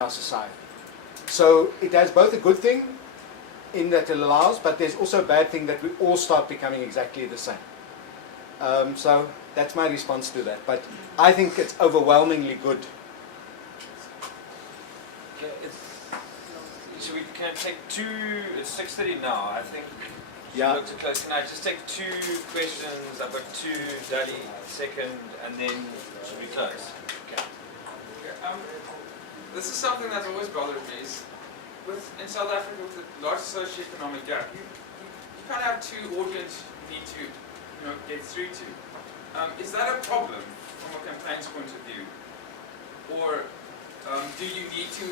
our society. So it has both a good thing in that it allows, but there's also a bad thing that we all start becoming exactly the same. So that's my response to that. But I think it's overwhelmingly good. Okay, so we can take two. It's 6:30 now. I think. Yeah. Look too close. Can I just take two questions? I've got two. Dali second, and then should we close? Okay. This is something that's always bothered me. Is in South Africa, with the large socioeconomic gap, you kind of have two audiences you need to get through to. Is that a problem from a campaign's point of view, or do you need to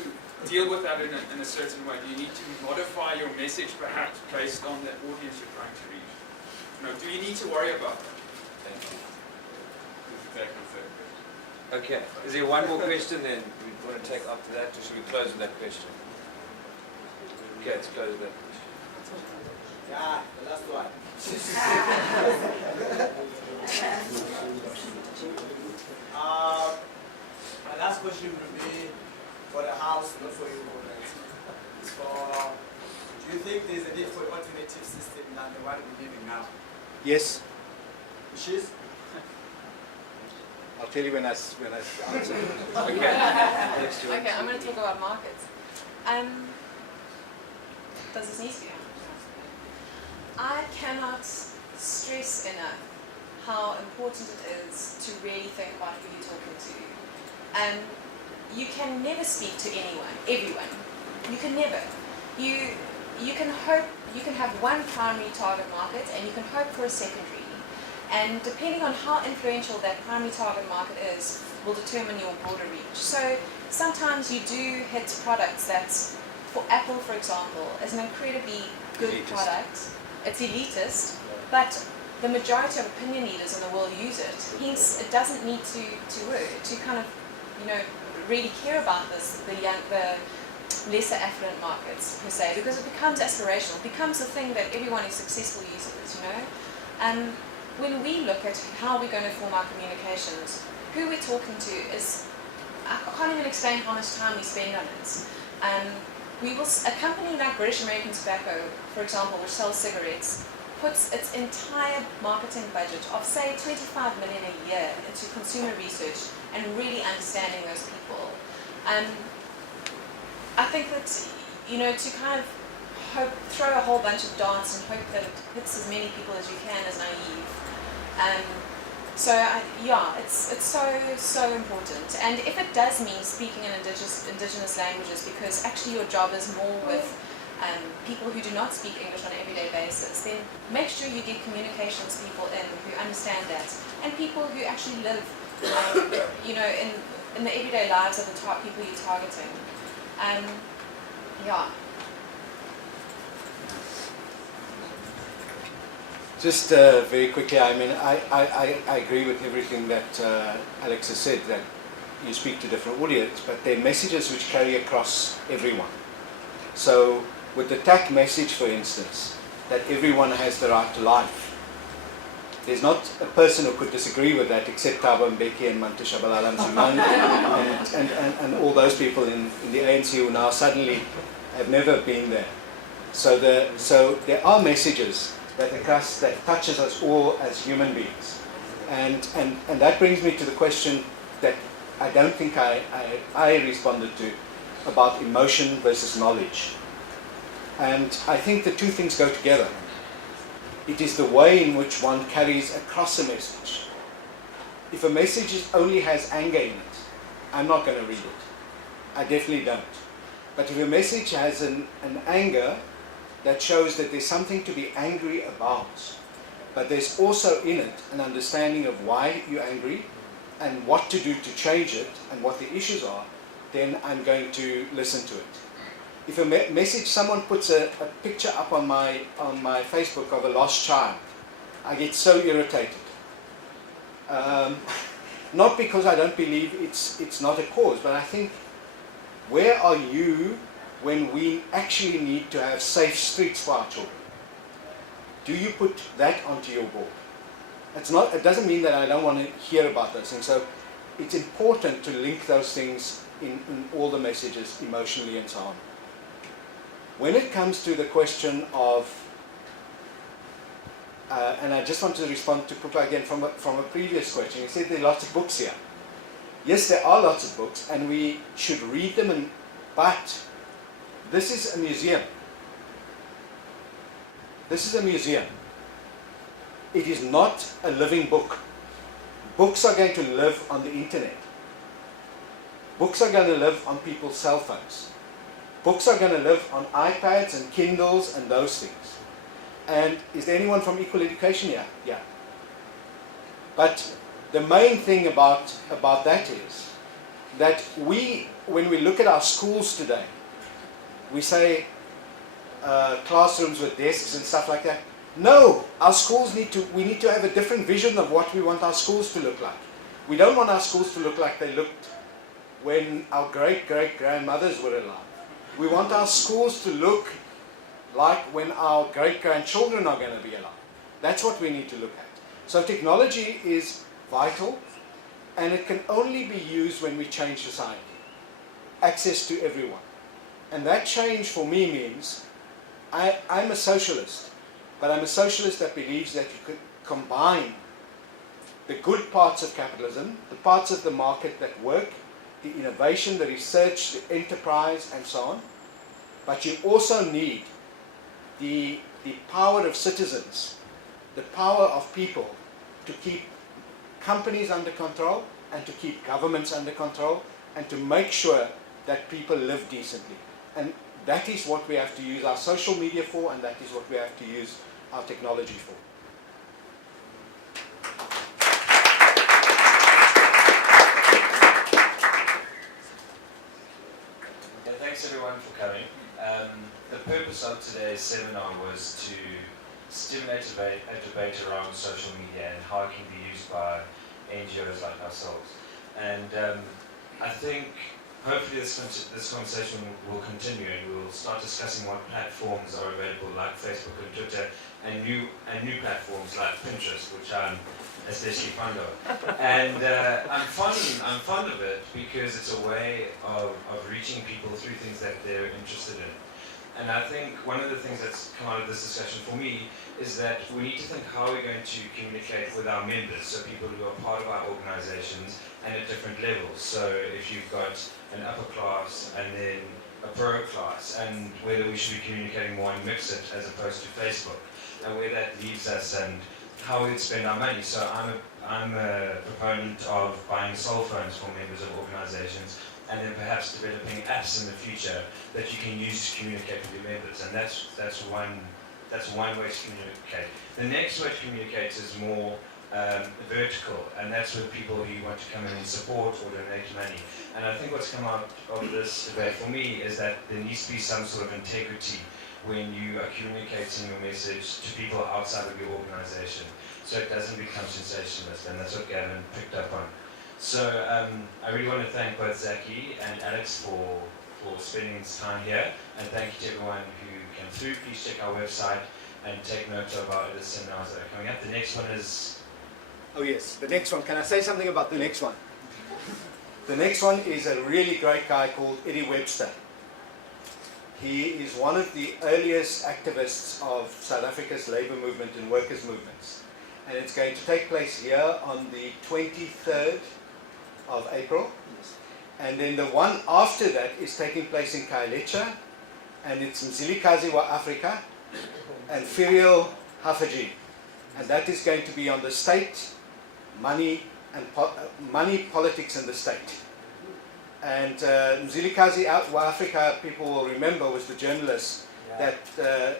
deal with that in a certain way? Do you need to modify your message perhaps based on the audience you're trying to reach? Do you need to worry about that? Thank you. Exactly the same question. Okay. Is there one more question then we want to take after that, or should we close with that question? Okay, let's close with that question. Yeah, the last one. My last question would be for the house, not for you. It's for, do you think there's a need for an alternative system than the one we're living now? Yes. Which is? I'll tell you when I answer. Okay. Okay, I'm going to talk about markets. Does this need to be on? I cannot stress enough how important it is to really think about who you're talking to. You can never speak to everyone. You can never. You can hope, you can have one primary target market and you can hope for a secondary. And depending on how influential that primary target market is will determine your broader reach. So sometimes you do hit products that, for Apple for example, is an incredibly good product. It's elitist, but the majority of opinion leaders in the world use it. Hence, it doesn't need to kind of, really care about this, the lesser affluent markets per se, because it becomes aspirational. It becomes a thing that everyone who's successful uses, When we look at how we're going to form our communications, who we're talking to is, I can't even explain how much time we spend on it. A company like British American Tobacco, for example, which sells cigarettes, puts its entire marketing budget of, say, 25 million a year into consumer research and really understanding those people. I think that, to kind of throw a whole bunch of darts and hope that it hits as many people as you can is naive. It's so important. And if it does mean speaking in indigenous languages, because actually your job is more with people who do not speak English on an everyday basis, then make sure you get communications people in who understand that, and people who actually live, in the everyday lives of the people you're targeting. Just very quickly, I mean, I agree with everything that Alex has said, that you speak to different audiences, but they're messages which carry across everyone. So with the TAC message, for instance, that everyone has the right to life, there's not a person who could disagree with that except Thabo Mbeki and Mantashe Balala Mzimane and all those people in the ANC who now suddenly have never been there. So there are messages that touches us all as human beings. And that brings me to the question that I don't think I responded to, about emotion versus knowledge. And I think the two things go together. It is the way in which one carries across a message. If a message only has anger in it, I'm not going to read it. I definitely don't. But if a message has an anger that shows that there's something to be angry about, but there's also in it an understanding of why you're angry and what to do to change it and what the issues are, then I'm going to listen to it. If a message, someone puts a picture up on my Facebook of a lost child, I get so irritated. Not because I don't believe it's not a cause, but I think, where are you when we actually need to have safe streets for our children? Do you put that onto your board? It doesn't mean that I don't want to hear about those things. So it's important to link those things in all the messages emotionally and so on. When it comes to the question of, and I just want to respond to Pupa again from a previous question. He said there are lots of books here. Yes, there are lots of books, and we should read them, but this is a museum. This is a museum. It is not a living book. Books are going to live on the internet. Books are going to live on people's cell phones. Books are going to live on iPads and Kindles and those things. And is there anyone from Equal Education here? Yeah. But the main thing about that is that when we look at our schools today, we say classrooms with desks and stuff like that. No, our schools we need to have a different vision of what we want our schools to look like. We don't want our schools to look like they looked when our great-great-grandmothers were alive. We want our schools to look like when our great-grandchildren are going to be alive. That's what we need to look at. So technology is vital, and it can only be used when we change society. Access to everyone. And that change for me means, I'm a socialist, but I'm a socialist that believes that you could combine the good parts of capitalism, the parts of the market that work, the innovation, the research, the enterprise, and so on. But you also need the power of citizens, the power of people to keep companies under control and to keep governments under control and to make sure that people live decently. And that is what we have to use our social media for, and that is what we have to use our technology for. Thanks everyone for coming. The purpose of today's seminar was to stimulate a debate around social media and how it can be used by NGOs like ourselves. And I think hopefully this conversation will continue, and we'll start discussing what platforms are available like Facebook and Twitter, and new platforms like Pinterest, which I'm especially fond of. And I'm fond of it because it's a way of reaching people through things that they're interested in. And I think one of the things that's come out of this discussion for me is that we need to think how we're going to communicate with our members, so people who are part of our organizations and at different levels. So if you've got an upper class and then a pro class, and whether we should be communicating more on Mixit as opposed to Facebook, and where that leaves us and how we'd spend our money. So I'm a proponent of buying cell phones for members of organizations, and then perhaps developing apps in the future that you can use to communicate with your members. And that's one way to communicate. The next way to communicate is more vertical, and that's with people who want to come in and support or donate money. And I think what's come out of this debate for me is that there needs to be some sort of integrity when you are communicating your message to people outside of your organization, so it doesn't become sensationalist, and that's what Gavin picked up on. So I really want to thank both Zaki and Alex for spending this time here, and thank you to everyone who came through. Please check our website and take note of our other seminars that are coming up. The next one is... Oh yes, the next one. Can I say something about the next one? The next one is a really great guy called Eddie Webster. He is one of the earliest activists of South Africa's labour movement and workers' movements. And it's going to take place here on the 23rd of April. And then the one after that is taking place in Khayelitsha, and it's Mzilikazi wa Afrika and Firial Hafaji. And that is going to be on the state, money, and money, politics, and the state. And Mzilikazi wa Afrika, people will remember, was the journalist that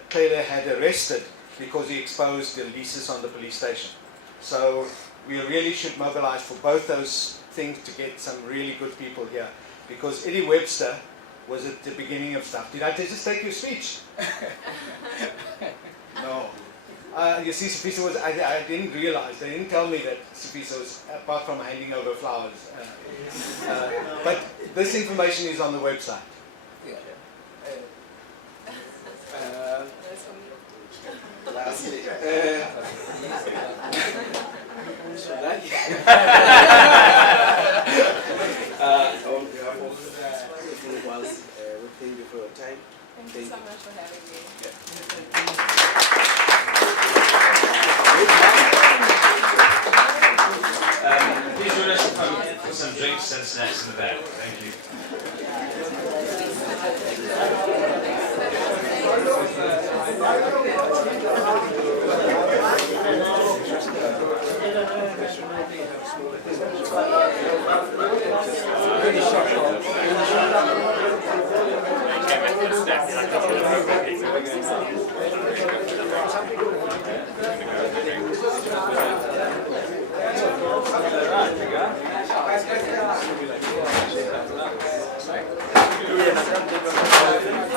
Taylor had arrested because he exposed the leases on the police station. So we really should mobilize for both those things to get some really good people here. Because Eddie Webster was at the beginning of stuff. Did I just take your speech? No. You see, Sifiso was, I didn't realize, they didn't tell me that Sifiso was, apart from handing over flowers. But this information is on the website. Lastly, on behalf of Thank you for your time. Thank you so much for having me. Please join us for some drinks and snacks in the back. Thank you.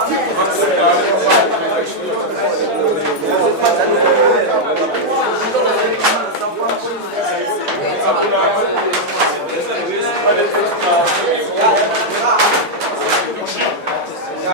Yeah.